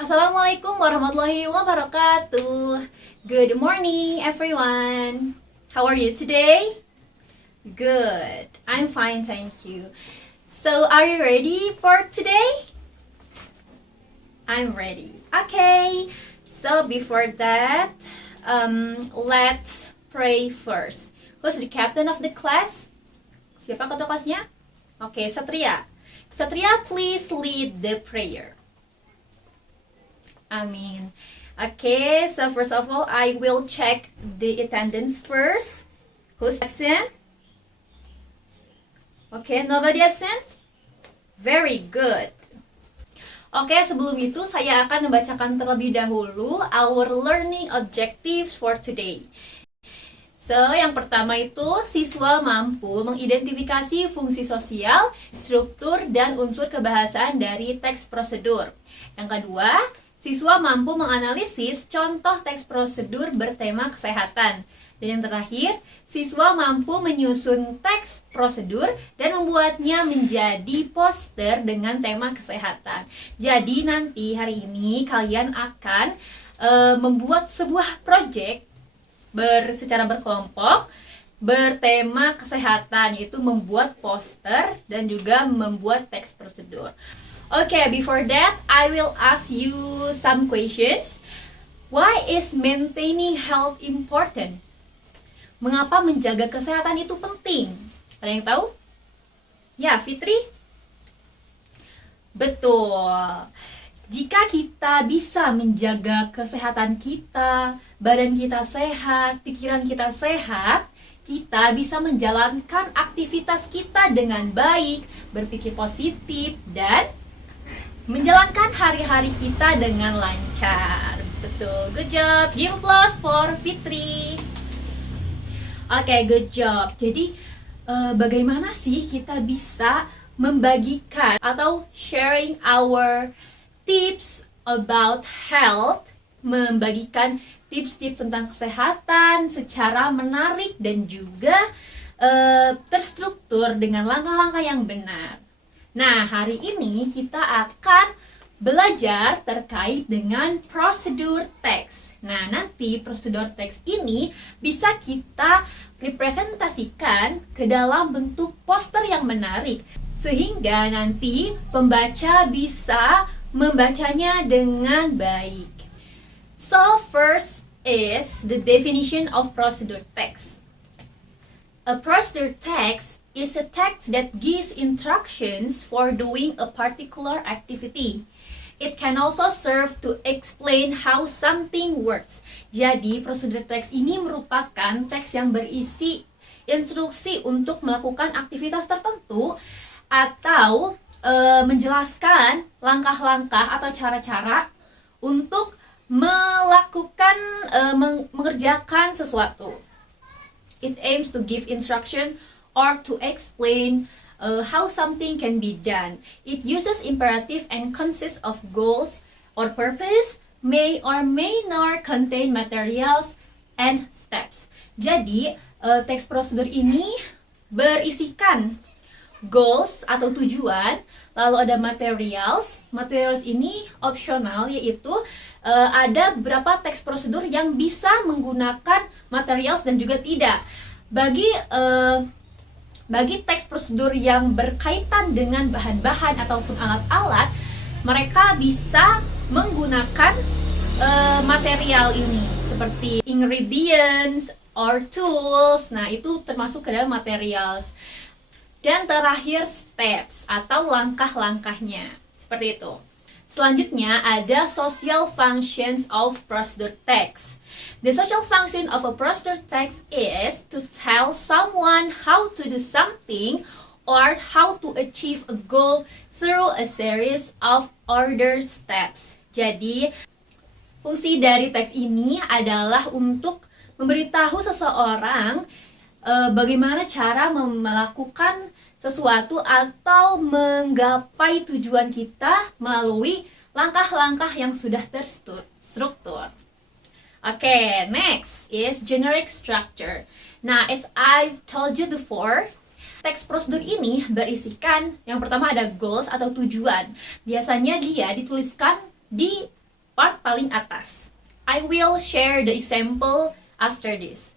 Assalamualaikum warahmatullahi wabarakatuh. Good morning, everyone. How are you today? Good. I'm fine, thank you. So, are you ready for today? I'm ready. Okay. So, before that, let's pray first. Who's the captain of the class? Siapa ketua kelasnya? Okay, Satria. Satria, please lead the prayer. Amin. Okay, so first of all, I will check the attendance first. Who's absent? Okay, nobody absent? Very good. Oke, sebelum itu saya akan membacakan terlebih dahulu our learning objectives for today. So, yang pertama itu, siswa mampu mengidentifikasi fungsi sosial, struktur, dan unsur kebahasaan dari teks prosedur. Yang kedua, siswa mampu menganalisis contoh teks prosedur bertema kesehatan. Dan yang terakhir, siswa mampu menyusun teks prosedur dan membuatnya menjadi poster dengan tema kesehatan. Jadi nanti hari ini kalian akan membuat sebuah project secara berkelompok bertema kesehatan, yaitu membuat poster dan juga membuat teks prosedur. Okay, before that, I will ask you some questions. Why is maintaining health important? Mengapa menjaga kesehatan itu penting? Ada yang tahu? Ya, Fitri? Betul. Jika kita bisa menjaga kesehatan kita, badan kita sehat, pikiran kita sehat, kita bisa menjalankan aktivitas kita dengan baik, berpikir positif, dan menjalankan hari-hari kita dengan lancar. Betul, good job. Give applause for Fitri. Oke, good job. Jadi, bagaimana sih kita bisa membagikan atau sharing our tips about health, membagikan tips-tips tentang kesehatan secara menarik dan juga terstruktur dengan langkah-langkah yang benar. Nah, hari ini kita akan belajar terkait dengan prosedur teks. Nah, nanti prosedur teks ini bisa kita representasikan ke dalam bentuk poster yang menarik, sehingga nanti pembaca bisa membacanya dengan baik. So, first is the definition of procedure text. A procedure text is a text that gives instructions for doing a particular activity. It can also serve to explain how something works. Jadi, prosedur teks ini merupakan teks yang berisi instruksi untuk melakukan aktivitas tertentu atau menjelaskan langkah-langkah atau cara-cara untuk melakukan mengerjakan sesuatu. It aims to give instruction or to explain how something can be done. It uses imperative and consists of goals or purpose, may or may not contain materials and steps. Jadi, teks prosedur ini berisikan goals atau tujuan, lalu ada materials. Materials ini opsional, yaitu ada beberapa teks prosedur yang bisa menggunakan materials dan juga tidak. Bagi teks prosedur yang berkaitan dengan bahan-bahan ataupun alat-alat, mereka bisa menggunakan material ini seperti ingredients or tools. Nah, itu termasuk ke dalam materials. Dan terakhir steps atau langkah-langkahnya. Seperti itu. Selanjutnya ada social functions of procedure text. The social function of a procedure text is to tell someone how to do something or how to achieve a goal through a series of ordered steps. Jadi, fungsi dari teks ini adalah untuk memberitahu seseorang bagaimana cara melakukan sesuatu atau menggapai tujuan kita melalui langkah-langkah yang sudah terstruktur. Okay, next is generic structure. Nah, as I've told you before, teks prosedur ini berisikan yang pertama ada goals atau tujuan. Biasanya dia dituliskan di part paling atas. I will share the example after this.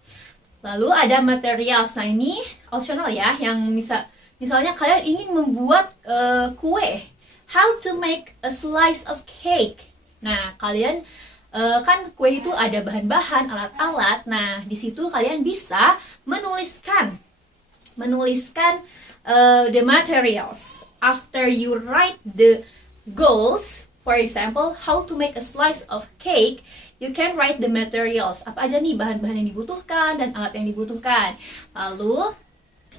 Lalu ada materials. Nah ini optional ya, yang misalnya kalian ingin membuat kue. How to make a slice of cake. Nah kalian kan kue itu ada bahan-bahan, alat-alat. Nah di situ kalian bisa menuliskan the materials. After you write the goals, for example, how to make a slice of cake, you can write the materials. Apa aja nih bahan-bahan yang dibutuhkan dan alat yang dibutuhkan. Lalu,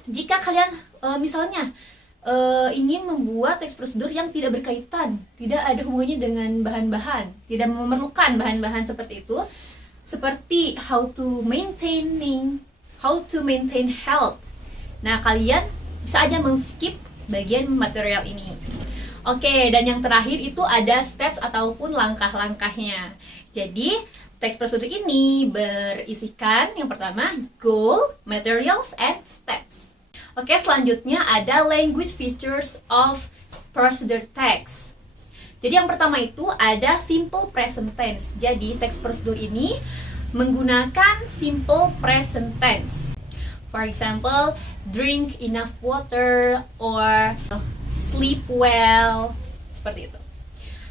jika kalian misalnya ingin membuat teks prosedur yang tidak berkaitan, tidak ada hubungannya dengan bahan-bahan, tidak memerlukan bahan-bahan seperti itu, seperti how to maintain health. Nah, kalian bisa aja men-skip bagian material ini. Oke, dan yang terakhir itu ada steps ataupun langkah-langkahnya. Jadi, teks prosedur ini berisikan yang pertama, goal, materials, and steps. Oke, selanjutnya ada language features of procedure text. Jadi yang pertama itu ada simple present tense. Jadi teks prosedur ini menggunakan simple present tense. For example, drink enough water or sleep well, seperti itu.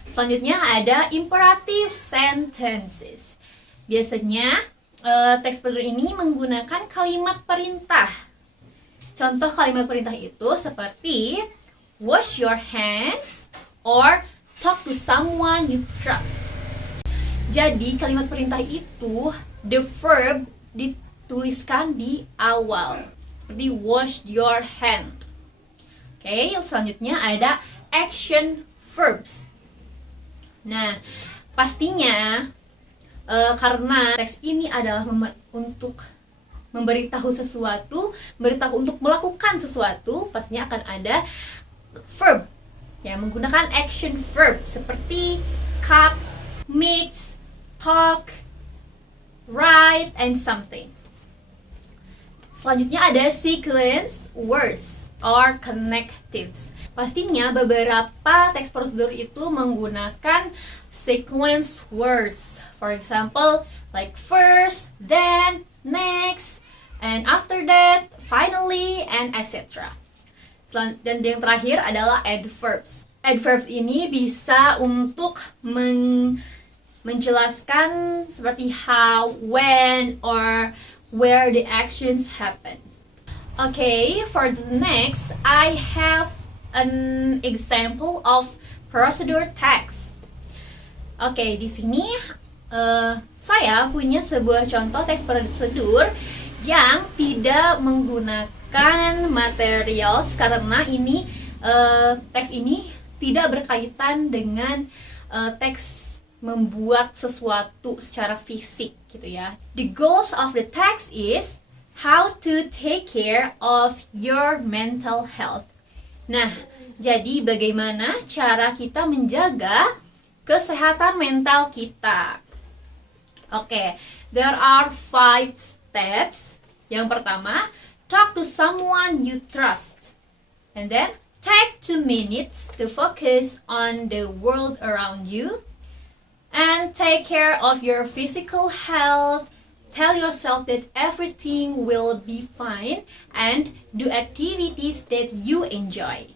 Selanjutnya ada imperative sentences. Biasanya teks prosedur ini menggunakan kalimat perintah. Contoh kalimat perintah itu seperti wash your hands or talk to someone you trust. Jadi kalimat perintah itu the verb dituliskan di awal. Seperti wash your hand. Oke, selanjutnya ada action verbs. Nah, pastinya karena teks ini adalah untuk memberitahu sesuatu, untuk melakukan sesuatu, pastinya akan ada verb. Ya, menggunakan action verb seperti cut, mix, talk, write, and something. Selanjutnya ada sequence words or connectives. Pastinya beberapa teks prosedur itu menggunakan sequence words. For example, like first, then, next, and after that, finally, and etc. Dan yang terakhir adalah adverbs. Adverbs ini bisa untuk menjelaskan seperti how, when, or where the actions happen. Okay, for the next, I have an example of procedure text. Okay, di sini saya punya sebuah contoh teks prosedur yang tidak menggunakan materials karena ini teks ini tidak berkaitan dengan teks membuat sesuatu secara fisik gitu ya. The goals of the text is how to take care of your mental health. Nah, jadi bagaimana cara kita menjaga kesehatan mental kita? Oke, there are 5 steps. Yang pertama, talk to someone you trust. And then, take 2 minutes to focus on the world around you. And take care of your physical health. Tell yourself that everything will be fine. And do activities that you enjoy.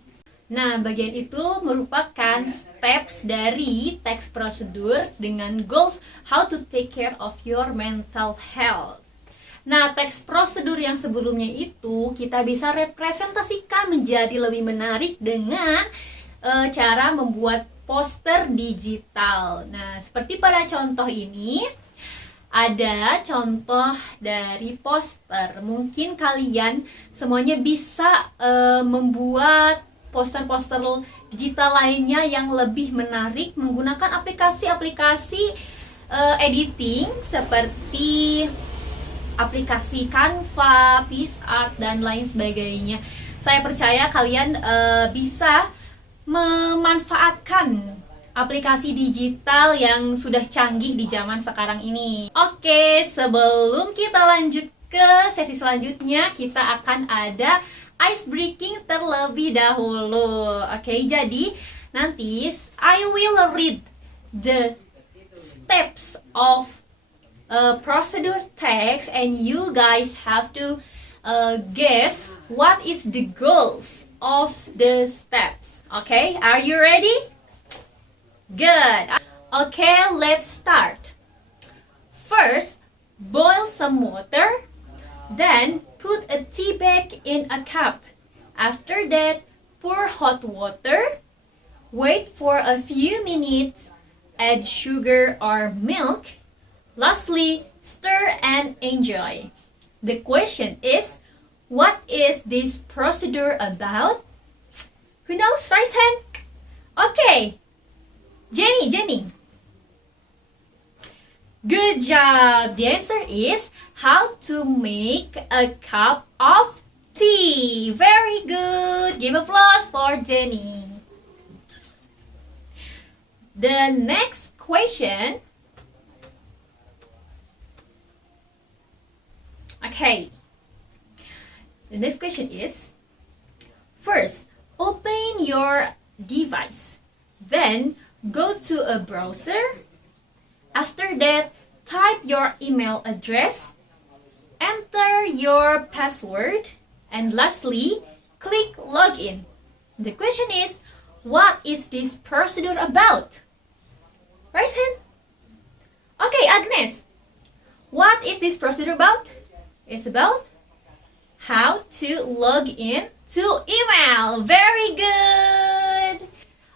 Nah, bagian itu merupakan steps dari teks prosedur dengan goals how to take care of your mental health. Nah, teks prosedur yang sebelumnya itu kita bisa representasikan menjadi lebih menarik dengan cara membuat poster digital. Nah, seperti pada contoh ini, ada contoh dari poster. Mungkin kalian semuanya bisa membuat poster-poster digital lainnya yang lebih menarik menggunakan aplikasi-aplikasi editing seperti aplikasi Canva, PixArt, dan lain sebagainya. Saya percaya kalian bisa memanfaatkan aplikasi digital yang sudah canggih di zaman sekarang ini. Oke, sebelum kita lanjut ke sesi selanjutnya, kita akan ada ice breaking terlebih dahulu. Oke, jadi nanti I will read the of procedure text, and you guys have to guess what is the goals of the steps. Okay, are you ready? Good. Okay, let's start. First, boil some water, then put a tea bag in a cup. After that, pour hot water, wait for a few minutes, add sugar or milk. Lastly, stir and enjoy. The question is, what is this procedure about? Who knows? Raise hand. Okay. Jenny. Good job. The answer is how to make a cup of tea. Very good. Give applause for Jenny. The next question. Okay. The next question is, first, open your device. Then, go to a browser. After that, type your email address, enter your password, and lastly, click login. The question is, what is this procedure about? Raise hand. Okay, Agnes. What is this procedure about? It's about how to log in to email. Very good.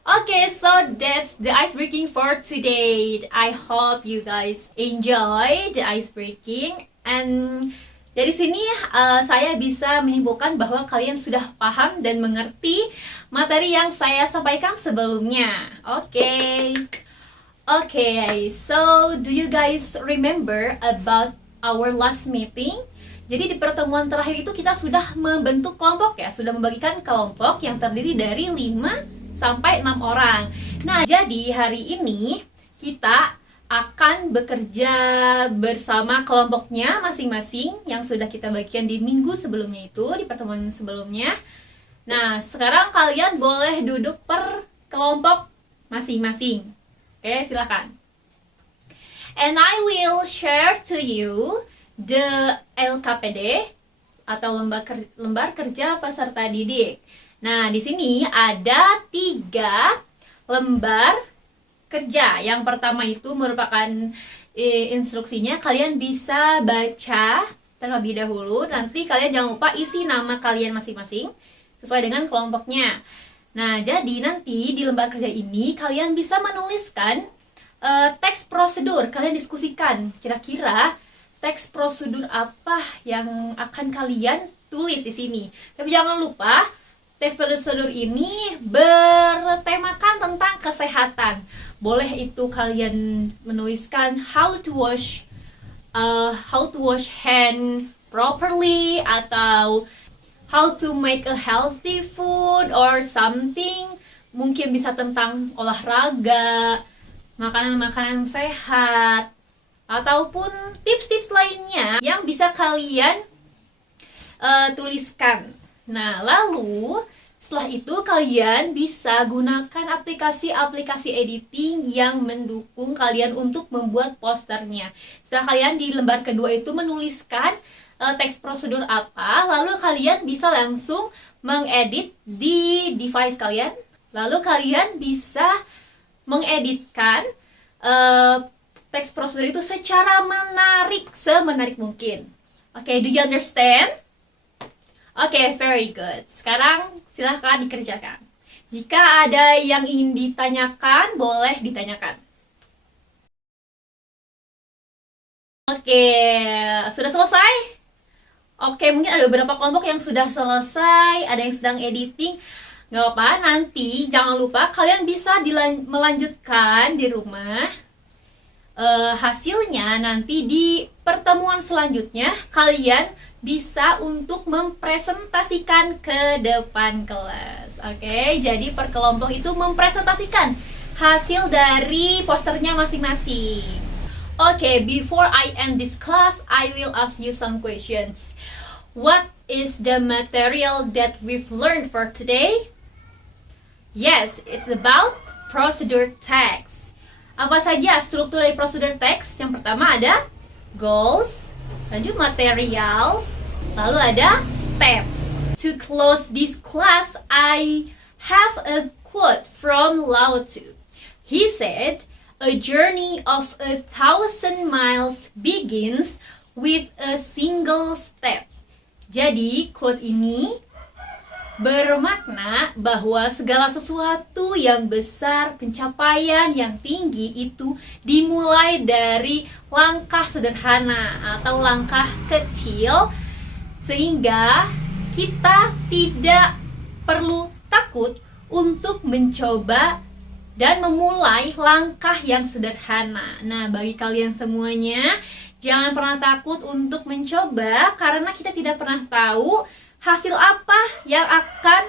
Okay, so that's the ice breaking for today. I hope you guys enjoy the ice breaking, and dari sini saya bisa menyimpulkan bahwa kalian sudah paham dan mengerti materi yang saya sampaikan sebelumnya. Okay, so do you guys remember about our last meeting? Jadi di pertemuan terakhir itu kita sudah membentuk kelompok ya, sudah membagikan kelompok yang terdiri dari 5 sampai 6 orang. Nah, jadi hari ini kita akan bekerja bersama kelompoknya masing-masing yang sudah kita bagikan di minggu sebelumnya itu, di pertemuan sebelumnya. Nah, sekarang kalian boleh duduk per kelompok masing-masing. Oke, silakan. And I will share to you the LKPD atau lembar kerja peserta didik. Nah, di sini ada 3 lembar kerja. Yang pertama itu merupakan instruksinya. Kalian bisa baca terlebih dahulu. Nanti kalian jangan lupa isi nama kalian masing-masing sesuai dengan kelompoknya. Nah, jadi nanti di lembar kerja ini kalian bisa menuliskan teks prosedur. Kalian diskusikan kira-kira teks prosedur apa yang akan kalian tulis di sini. Tapi jangan lupa teks prosedur ini bertemakan tentang kesehatan. Boleh itu kalian menuliskan how to wash hand properly, atau how to make a healthy food or something. Mungkin bisa tentang olahraga, makanan-makanan sehat, ataupun tips-tips lainnya yang bisa kalian tuliskan. Nah, lalu setelah itu kalian bisa gunakan aplikasi-aplikasi editing yang mendukung kalian untuk membuat posternya. Setelah kalian di lembar kedua itu menuliskan teks prosedur apa, lalu kalian bisa langsung mengedit di device kalian. Lalu kalian bisa mengeditkan teks prosedur itu secara menarik, semenarik mungkin. Okay, do you understand? Okay, very good. Sekarang silahkan dikerjakan. Jika ada yang ingin ditanyakan, boleh ditanyakan. Oke, sudah selesai? Oke, mungkin ada beberapa kelompok yang sudah selesai, ada yang sedang editing. Gak apa-apa, nanti jangan lupa kalian bisa melanjutkan di rumah. Hasilnya nanti di pertemuan selanjutnya kalian bisa untuk mempresentasikan ke depan kelas. Oke, jadi per kelompok itu mempresentasikan hasil dari posternya masing-masing. Oke, before I end this class, I will ask you some questions. What is the material that we've learned for today? Yes, it's about procedure text. Apa saja struktur dari prosedur teks? Yang pertama ada goals, lanjut materials, lalu ada steps. To close this class, I have a quote from Lao Tzu. He said, "A journey of 1,000 miles begins with a single step." Jadi, quote ini bermakna bahwa segala sesuatu yang besar, pencapaian yang tinggi itu dimulai dari langkah sederhana atau langkah kecil, sehingga kita tidak perlu takut untuk mencoba dan memulai langkah yang sederhana. Nah, bagi kalian semuanya, jangan pernah takut untuk mencoba, karena kita tidak pernah tahu hasil apa yang akan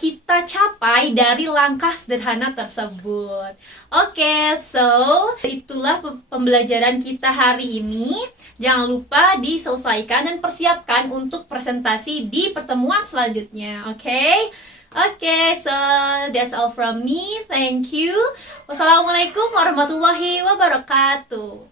kita capai dari langkah sederhana tersebut. Oke, so itulah pembelajaran kita hari ini. Jangan lupa diselesaikan dan persiapkan untuk presentasi di pertemuan selanjutnya. Oke, so that's all from me. Thank you. Wassalamualaikum warahmatullahi wabarakatuh.